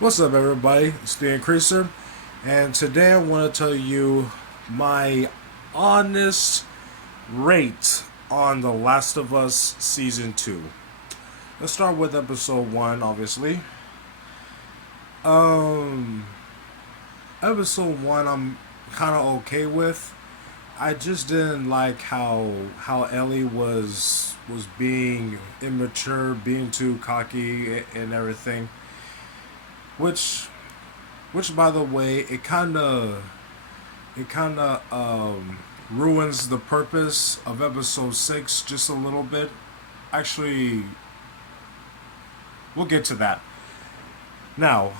What's up, everybody? It's the Increaser, and today I want to tell you my honest rate on The Last of Us Season 2. Let's start with episode 1, obviously. Um, Episode 1 I'm kind of okay with. I just didn't like how Ellie was being immature, being too cocky and everything, which by the way, it kind of ruins the purpose of episode 6 just a little bit. Actually, we'll get to that. Now,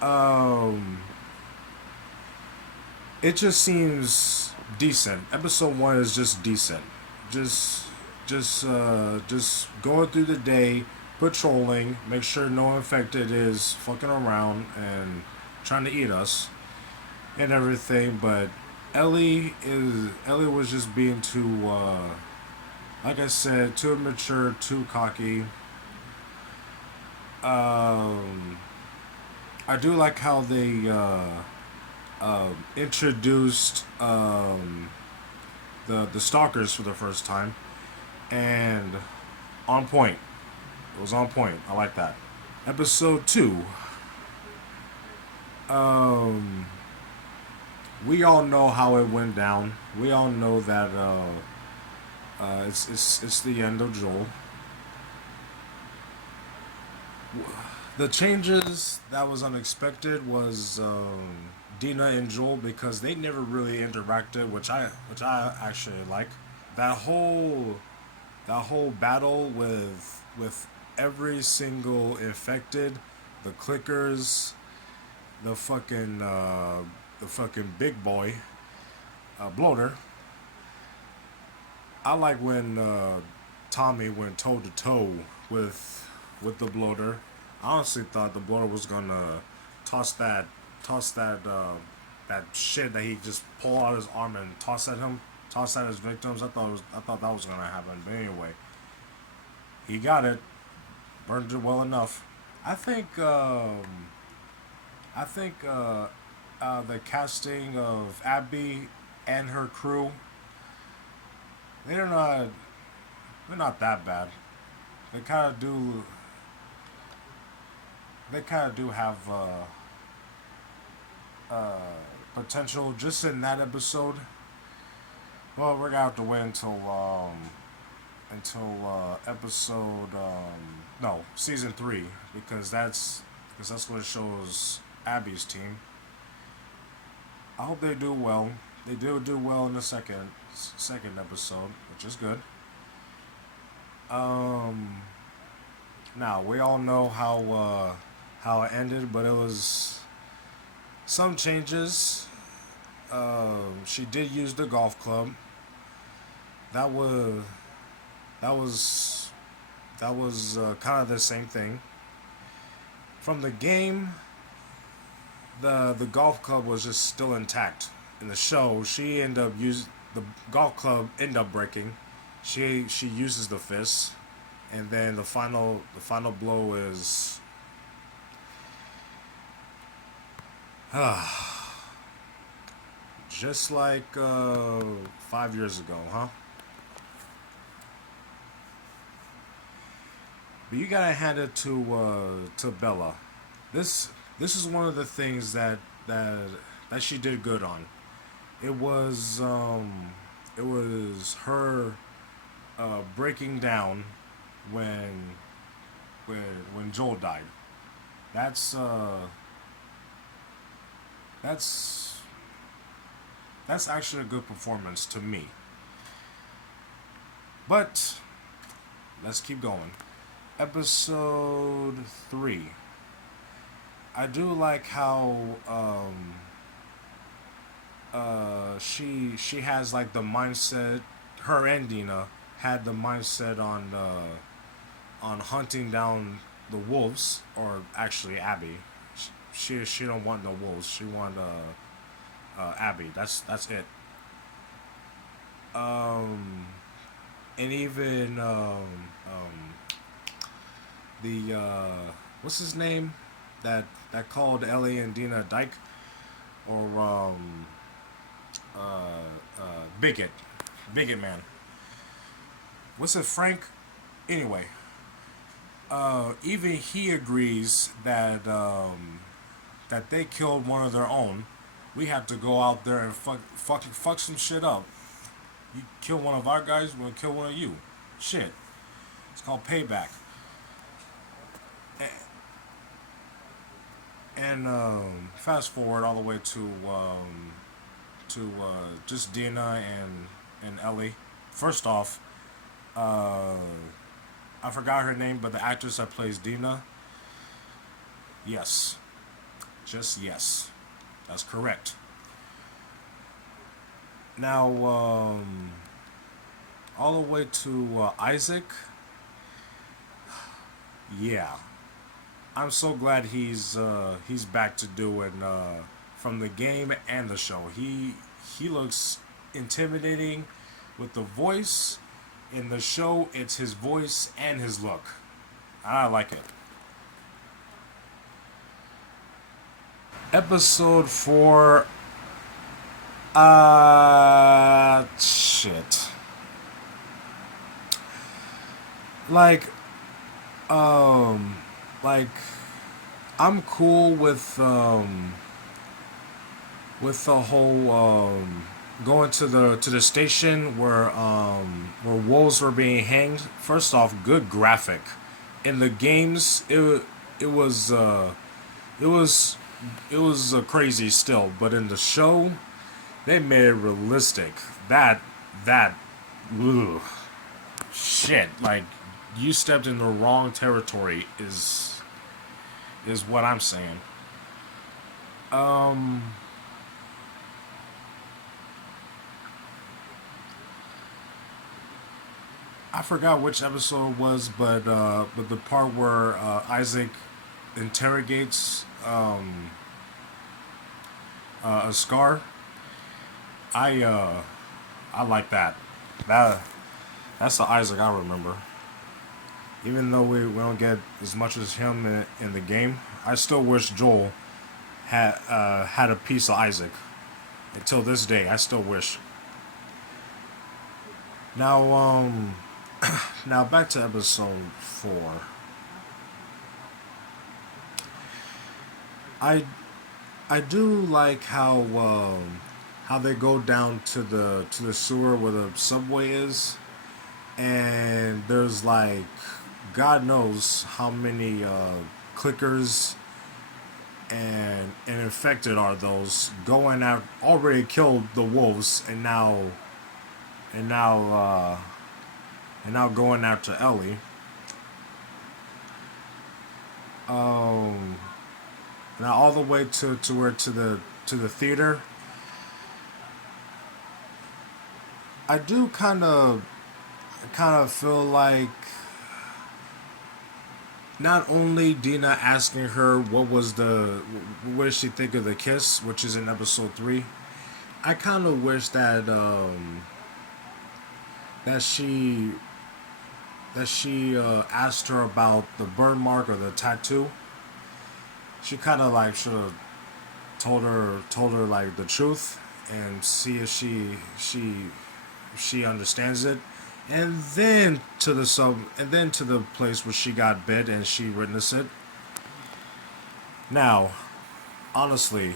um, it just seems decent. Episode 1 is just decent. Just, just going through the day, patrolling, make sure no infected is fucking around and trying to eat us and everything. But Ellie was just being too like I said, too immature, too cocky. Um, I do like how they introduced the stalkers for the first time, and on point. It was on point. I like that. Episode 2. Um, we all know how it went down. We all know that it's the end of Joel. The changes that was unexpected was Dina and Joel because they never really interacted, which I actually like. That whole battle with every single infected, the clickers, the fucking big boy, bloater. I like when Tommy went toe to toe with the bloater. I honestly thought the bloater was gonna toss that toss that that shit that he just pulled out his arm and toss at his victims. I thought that was gonna happen. But anyway, he got it, burned it well enough. I think I think the casting of Abby and her crew, they're not they're not that bad. They kind of do they kind of do have potential just in that episode. Well, we're gonna have to wait until episode no season 3 because that's what it shows Abby's team. I hope they do well. They do well in the second episode, which is good. Um, Now we all know how it ended, but it was some changes. She did use the golf club. That was that was that was kind of the same thing. From the game, the golf club was just still intact. In the show, she ended up use the golf club ended up breaking. She uses the fist, and then the final blow is just like 5 years ago, huh? But you gotta hand it to Bella. This is one of the things that she did good on. It was it was her breaking down when when Joel died. That's that's that's actually a good performance to me. But let's keep going. Episode 3. I do like how she has like the mindset. Her and Dina had the mindset on hunting down the wolves, or actually Abby. She don't want no wolves. She want Abby. That's it. Um, and even the what's his name? that called Ellie and Dina Dyke or bigot, bigot man. What's it, Frank? Anyway, even he agrees that they killed one of their own. We have to go out there and fuck some shit up. You kill one of our guys, we're gonna kill one of you. Shit. It's called payback. And fast forward all the way to just Dina and Ellie. First off, uh, I forgot her name, but the actress that plays Dina, yes, just yes, that's correct. Now, all the way to Isaac, yeah, I'm so glad he's back to doing from the game and the show. He looks intimidating with the voice. In the show, it's his voice and his look. I like it. Episode 4. Shit. Like, um, like, I'm cool with the whole going to the station where wolves were being hanged. First off, good graphic. In the games, it was it was it was crazy still, but in the show, they made it realistic. That ugh, shit, like you stepped in the wrong territory is what I'm saying. Um, I forgot which episode it was, but the part where Isaac interrogates a scar, I uh, I like that. That that's the Isaac I remember. Even though we don't get as much as him in the game, I still wish Joel had a piece of Isaac. Until this day, I still wish. Now now back to episode 4. I I do like how they go down to the sewer where the subway is, and there's like God knows how many clickers and infected are those going out already killed the wolves and now uh, and now going after Ellie. Um, Now all the way to where to the theater. I do kind of feel like not only Dina asking her what did she think of the kiss, which is in episode 3. I kind of wish that she asked her about the burn mark or the tattoo. She kind of like should have told her like the truth and see if she understands it, and then to the place where she got bit and she witnessed it. Now, honestly,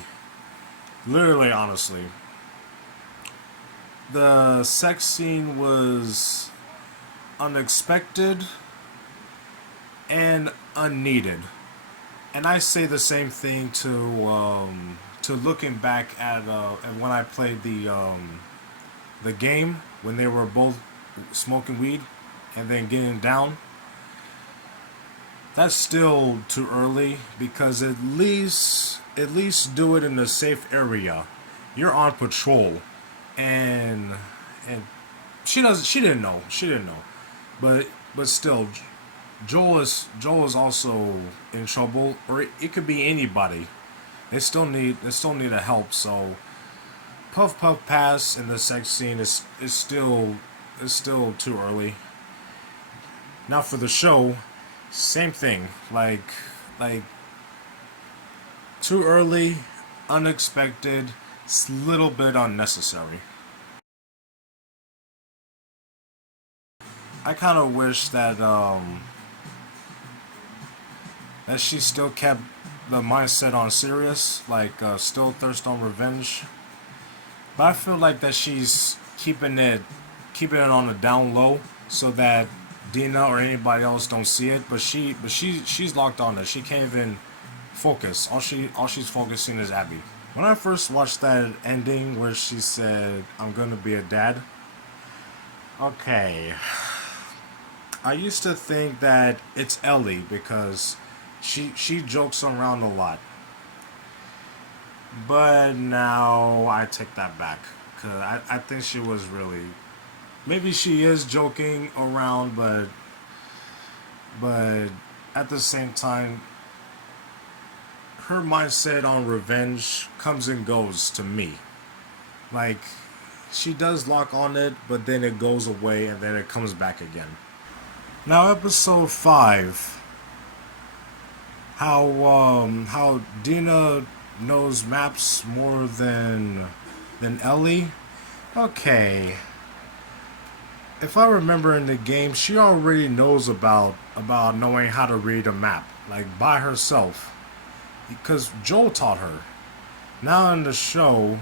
literally honestly, the sex scene was unexpected and unneeded. And I say the same thing to looking back at when I played the game when they were both smoking weed and then getting down. That's still too early because at least do it in a safe area. You're on patrol, and and she didn't know, but still, Joel is also in trouble, or it could be anybody. They still need a help. So Puff Puff Pass in the sex scene is still too early. Now for the show, same thing. Like too early, unexpected, it's a little bit unnecessary. I kind of wish that she still kept the mindset on serious, like still thirst on revenge. But I feel like that she's keeping it on the down low so that Dina or anybody else don't see it. She's locked on it. She can't even focus. All she's focusing is Abby. When I first watched that ending where she said, "I'm gonna be a dad," okay, I used to think that it's Ellie because she jokes around a lot. But now I take that back. Cause I think she was really, maybe she is joking around, but at the same time, her mindset on revenge comes and goes to me. Like she does lock on it, but then it goes away and then it comes back again. Now episode 5, how Dina knows maps more than Ellie. Okay, if I remember in the game, she already knows about knowing how to read a map, like by herself, because Joel taught her. Now in the show,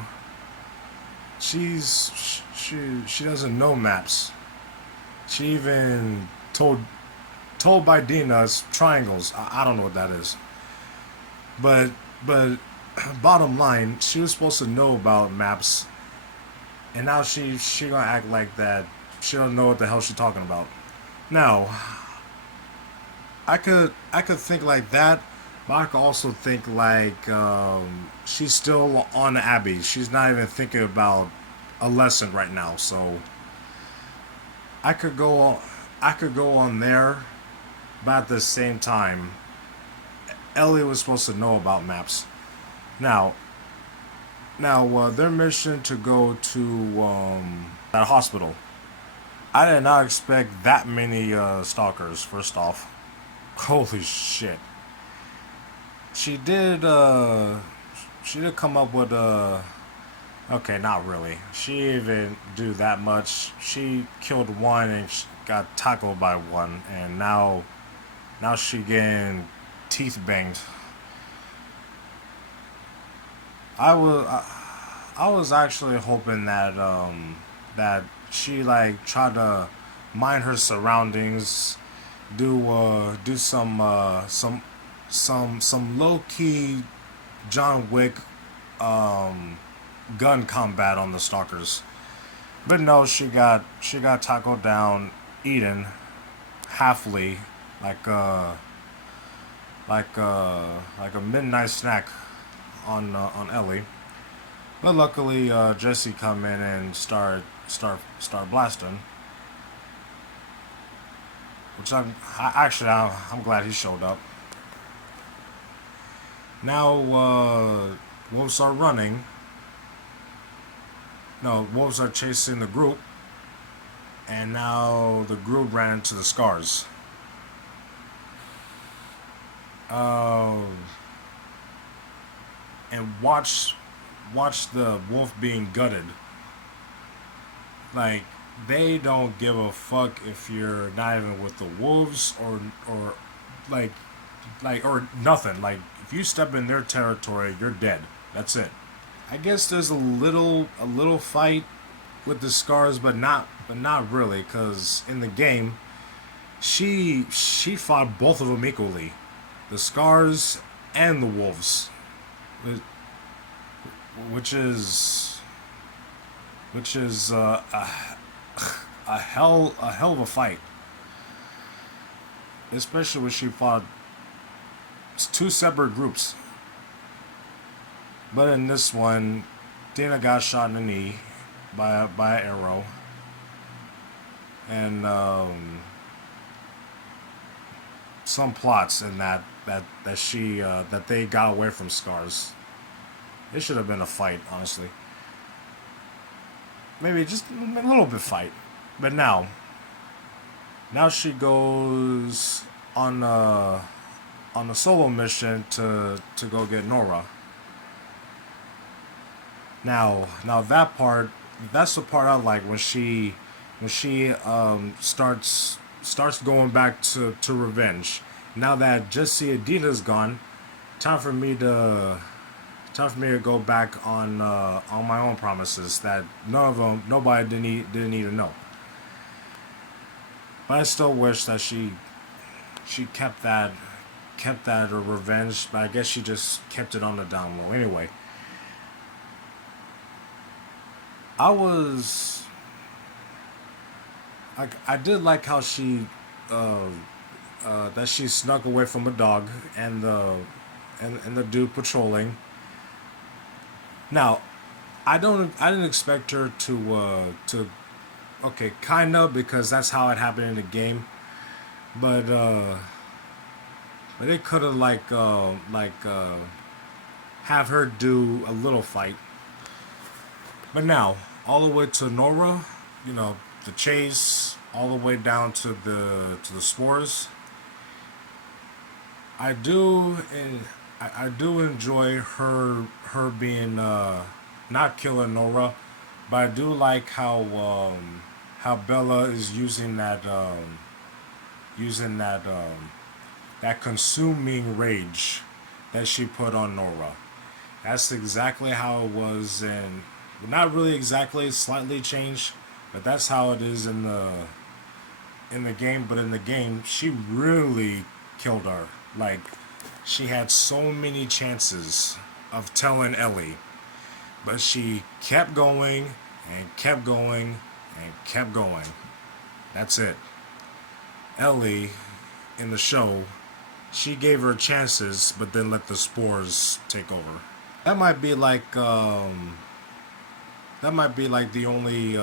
she doesn't know maps. She even told by Dina's triangles. I don't know what that is, but bottom line, she was supposed to know about maps, and now she gonna act like that. She don't know what the hell she's talking about. Now, I could think like that, but I could also think like she's still on Abby. She's not even thinking about a lesson right now. So I could go I could go on there, but at the same time, Ellie was supposed to know about maps. Now, their mission to go to that hospital. I did not expect that many stalkers. First off, holy shit. She did. She did come up with Okay, not really. She didn't do that much. She killed one and she got tackled by one, and now she getting teeth banged. I was actually hoping that she like try to mind her surroundings, do some low key John Wick um gun combat on the stalkers. But no, she got tackled down, eaten halfly, like like a midnight snack on Ellie. But luckily, Jesse come in and start blasting, which I'm glad he showed up. Now wolves are running. No, wolves are chasing the group, and now the group ran into the scars. Um, and watch the wolf being gutted. Like they don't give a fuck if you're not even with the wolves or like or nothing. Like if you step in their territory, you're dead. That's it. I guess there's a little fight with the scars, but not really, because in the game she fought both of them equally, the scars and the wolves, which is a hell of a fight, especially when she fought two separate groups. But in this one, Dana got shot in the knee by an arrow, and some plots in that they got away from scars. It should have been a fight, honestly. Maybe just a little bit fight. But now she goes on a solo mission to go get Nora. Now that part, that's the part I like when she starts going back to revenge. Now that Jesse Adina's gone, time for me to time for me to go back on my own promises that nobody didn't need to know. But I still wish that she kept that revenge. But I guess she just kept it on the down low. Anyway, I was I did like how she uh, that she snuck away from a dog and the dude patrolling. Now, I didn't expect her to okay, kind of because that's how it happened in the game, but they could have have her do a little fight. But now, all the way to Nora, you know, the chase, all the way down to the spores. I do I do enjoy her being not killing Nora, but I do like how Bella is using that consuming rage that she put on Nora. That's exactly how it was in, well, not really exactly, slightly changed, but that's how it is in the game. But in the game, she really killed her. Like, she had so many chances of telling Ellie, but she kept going and kept going and kept going. That's it. Ellie in the show, she gave her chances, but then let the spores take over. That might be like the only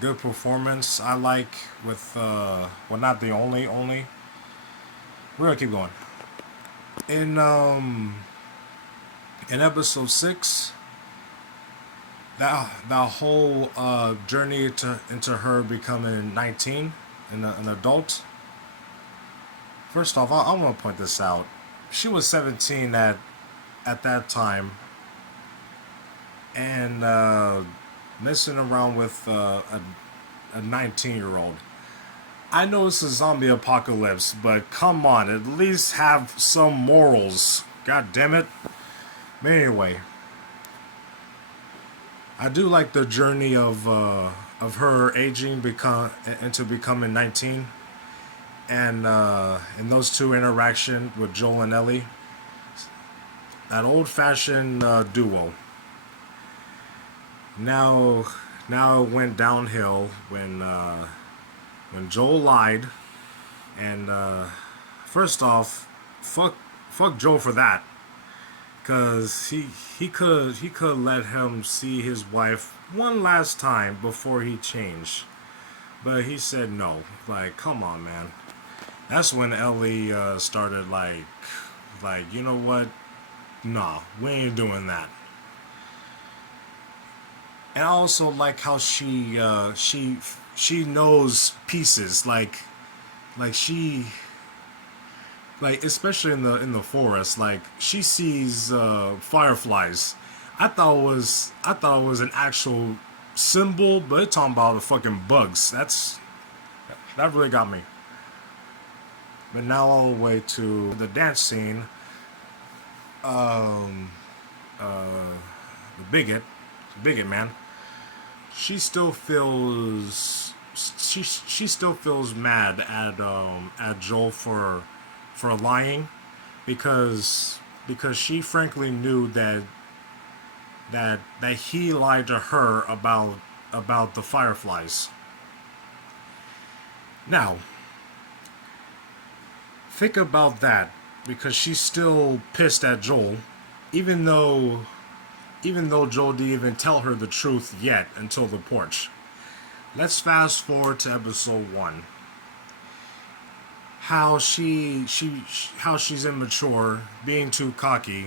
good performance I like with well, not the only. We're gonna keep going. In in episode 6, that whole journey to into her becoming 19 and an adult. First off, I want to point this out. She was 17 at that time, and messing around with a 19-year-old. I know it's a zombie apocalypse, but come on, at least have some morals. God damn it. But anyway, I do like the journey of her aging become into becoming 19, and in those two interaction with Joel and Ellie, that old-fashioned duo. Now, now it went downhill when Joel lied, and first off, fuck Joel for that, cause he could let him see his wife one last time before he changed, but he said no. Like, come on, man. That's when Ellie started you know what? Nah, we ain't doing that. And I also like how she knows pieces like she like especially in the forest, like she sees fireflies. I thought it was an actual symbol, but it's talking about the fucking bugs. That really got me. But now all the way to the dance scene. Um, the bigot man. She still feels she still feels mad at Joel for lying, because she frankly knew that he lied to her about the fireflies. Now, think about that, because she's still pissed at Joel, even though Joel didn't even tell her the truth yet until the porch. Let's fast forward to episode 1. How how she's immature, being too cocky.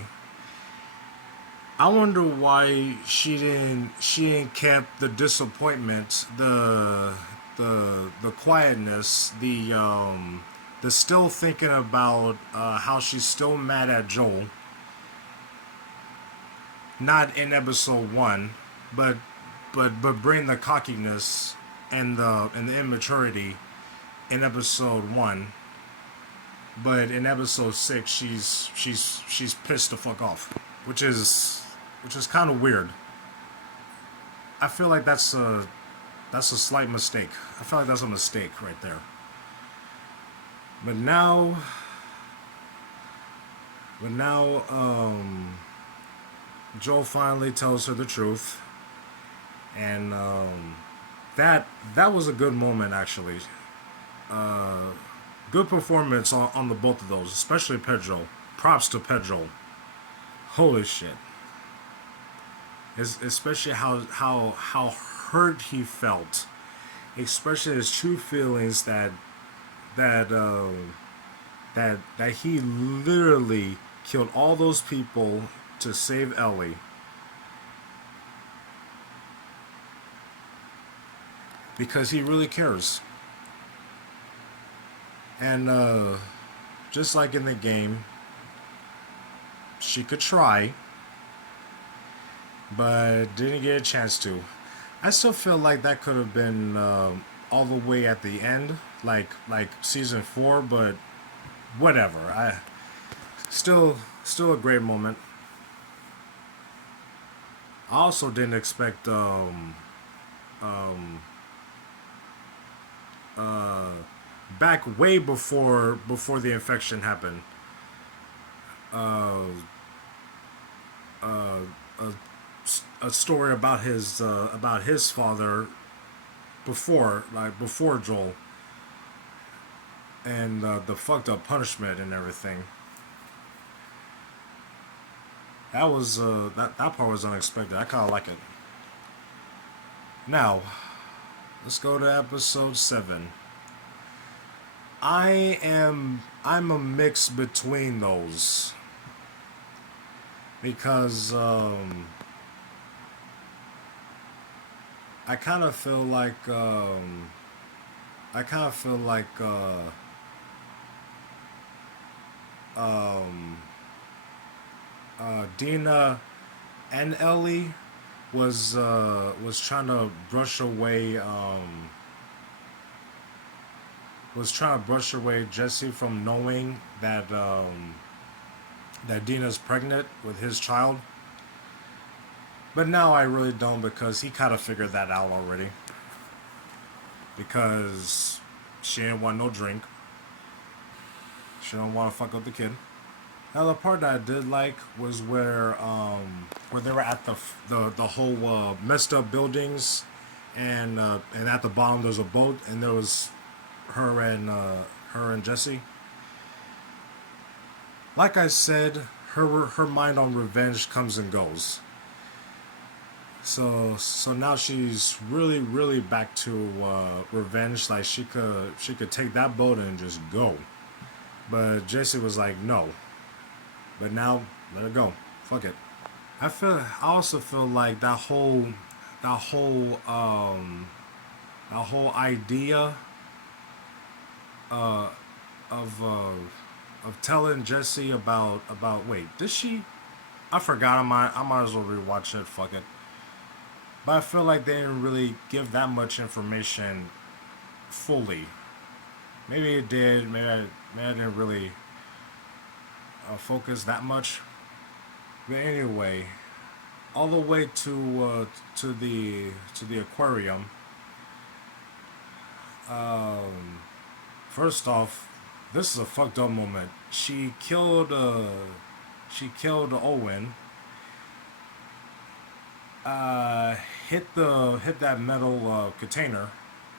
I wonder why she didn't kept the disappointment, the quietness, the still thinking about how she's still mad at Joel, not in episode one, but but bring the cockiness and the immaturity in episode one. But in episode six, she's pissed the fuck off, which is kind of weird. I feel like that's a slight mistake. I feel like that's a mistake right there. But now, but now, Joel finally tells her the truth, and that was a good moment actually. Good performance on the both of those, especially Pedro. Props to Pedro. Holy shit! Especially how hurt he felt, especially his true feelings that that he literally killed all those people to save Ellie because he really cares. And just like in the game, she could try, but didn't get a chance to. I still feel like that could have been all the way at the end, like season four, but whatever. I still a great moment. I also didn't expect back way before the infection happened. A, a story about his father before Joel and the fucked up punishment and everything. That was that part was unexpected. I kind of like it. Now, let's go to episode 7. I'm a mix between those because I kind of feel like I kind of feel like um, Dina and Ellie was trying to brush away Jesse from knowing that Dina's pregnant with his child. But now I really don't because he kind of figured that out already. Because she didn't want no drink. She don't want to fuck up the kid. Now the part that I did like was where they were at the whole messed up buildings, and at the bottom there's a boat, and there was her and Jesse. Like I said, her mind on revenge comes and goes. So now she's really back to revenge. Like she could take that boat and just go. But Jesse was like no. But now let it go. Fuck it. I also feel like that whole that whole idea uh of uh of telling Jesse about wait, did she I forgot I might as well rewatch it, fuck it. But I feel like they didn't really give that much information fully. Maybe it did, maybe I didn't really focus that much. But anyway, all the way to the aquarium. Um, First off, this is a fucked up moment. She killed Owen. Uh, hit that metal container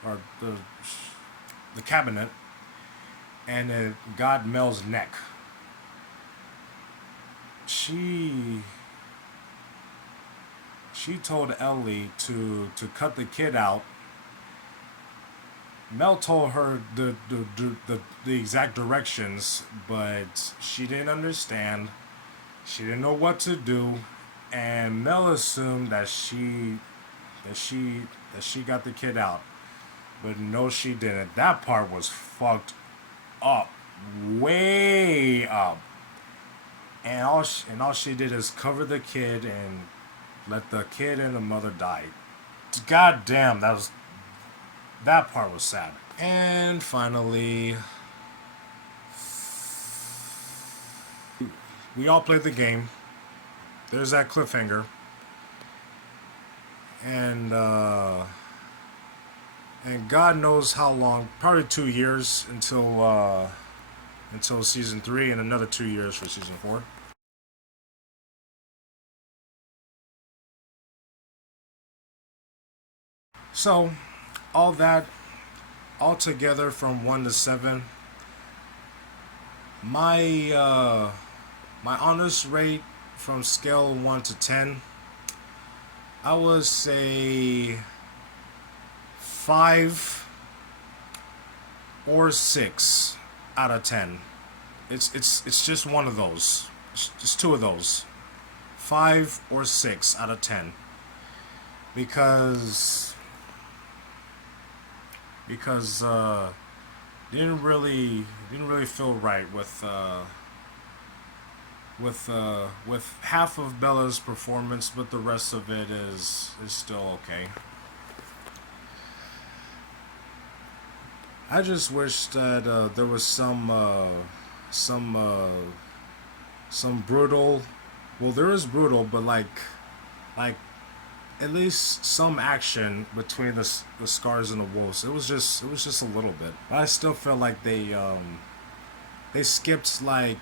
or the cabinet, and it got Mel's neck. She she told Ellie to cut the kid out. Mel told her the exact directions, but she didn't understand. She didn't know what to do, and Mel assumed that she that she got the kid out, but no, she didn't. That part was fucked up, way up, and all she did is cover the kid and let the kid and the mother die. God damn, that part was sad. And finally, we all played the game. There's that cliffhanger, and God knows how long, probably 2 years until season 3, and another 2 years for season 4. So, all that, all together from 1 to 7, my my honest rate from scale 1 to 10, I would say 5 or 6 out of 10. It's just one of those. It's just two of those. 5 or 6 out of 10. Because didn't really feel right with half of Bella's performance, but the rest of it is still okay. I just wish that there was some some brutal. Well, there is brutal, but like at least some action between the Scars and the Wolves. It was just a little bit. But I still feel like they skipped like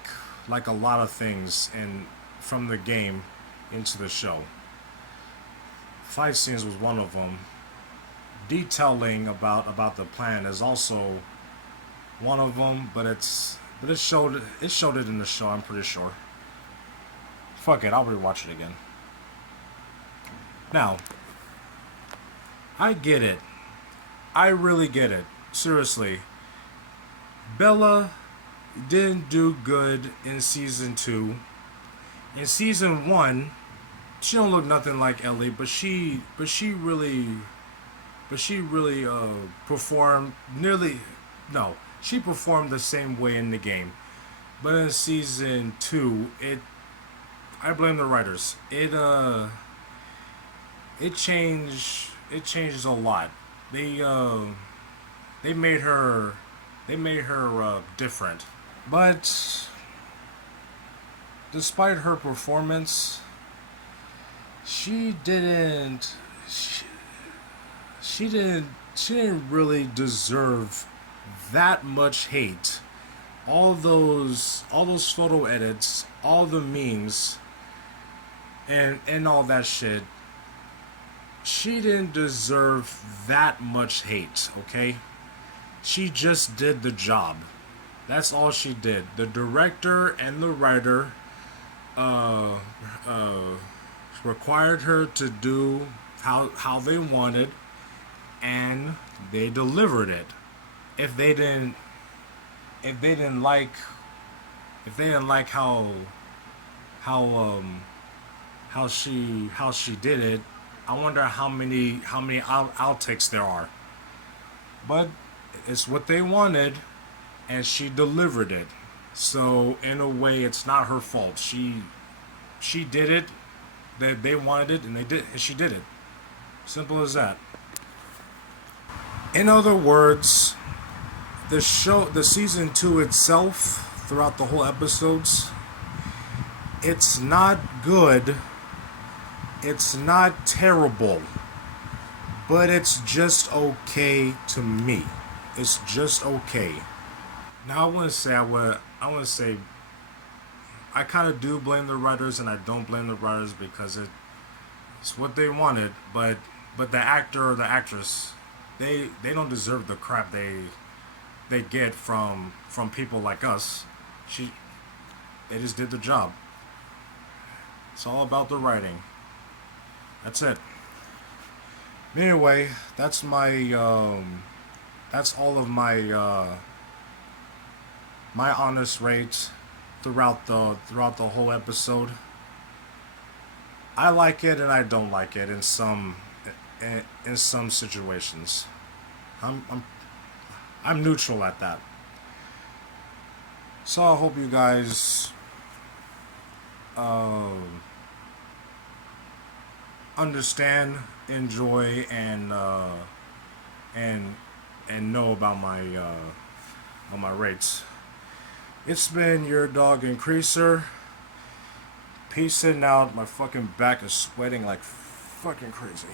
a lot of things in from the game into the show. Fight scenes was one of them. Detailing about the plan is also one of them, but it showed it in the show. I'm pretty sure. Fuck it, I'll rewatch it again. Now, I get it. I really get it. Seriously, Bella didn't do good in season 2. In season 1, she don't look nothing like Ellie, but she really performed nearly. No, she performed the same way in the game. But in season 2, I blame the writers. It changed a lot. They uh they made her different. But despite her performance, she didn't she, she didn't really deserve that much hate. All those photo edits, all the memes, and all that shit. She didn't deserve that much hate, okay? She just did the job. That's all she did. The director and the writer uh, uh, required her to do how they wanted, and they delivered it. If they didn't, if they didn't like, if they didn't like how how she did it, I wonder how many outtakes there are. But it's what they wanted, and she delivered it. So in a way, it's not her fault. She did it. They wanted it, and they did. And she did it. Simple as that. In other words, the season 2 itself, throughout the whole episodes, it's not good. It's not terrible, but it's just okay to me. It's just okay. Now I want to say I kind of do blame the writers, and I don't blame the writers because it's what they wanted, but the actor or the actress, they don't deserve the crap they get from people like us. She They just did the job. It's all about the writing. That's it. Anyway, that's all of my honest rate throughout the whole episode. I like it and I don't like it in some situations. I'm I'm I'm neutral at that. So I hope you guys um, understand, enjoy, and and know about my rates. It's been your dog Increaser. Peacing out. My fucking back is sweating like fucking crazy.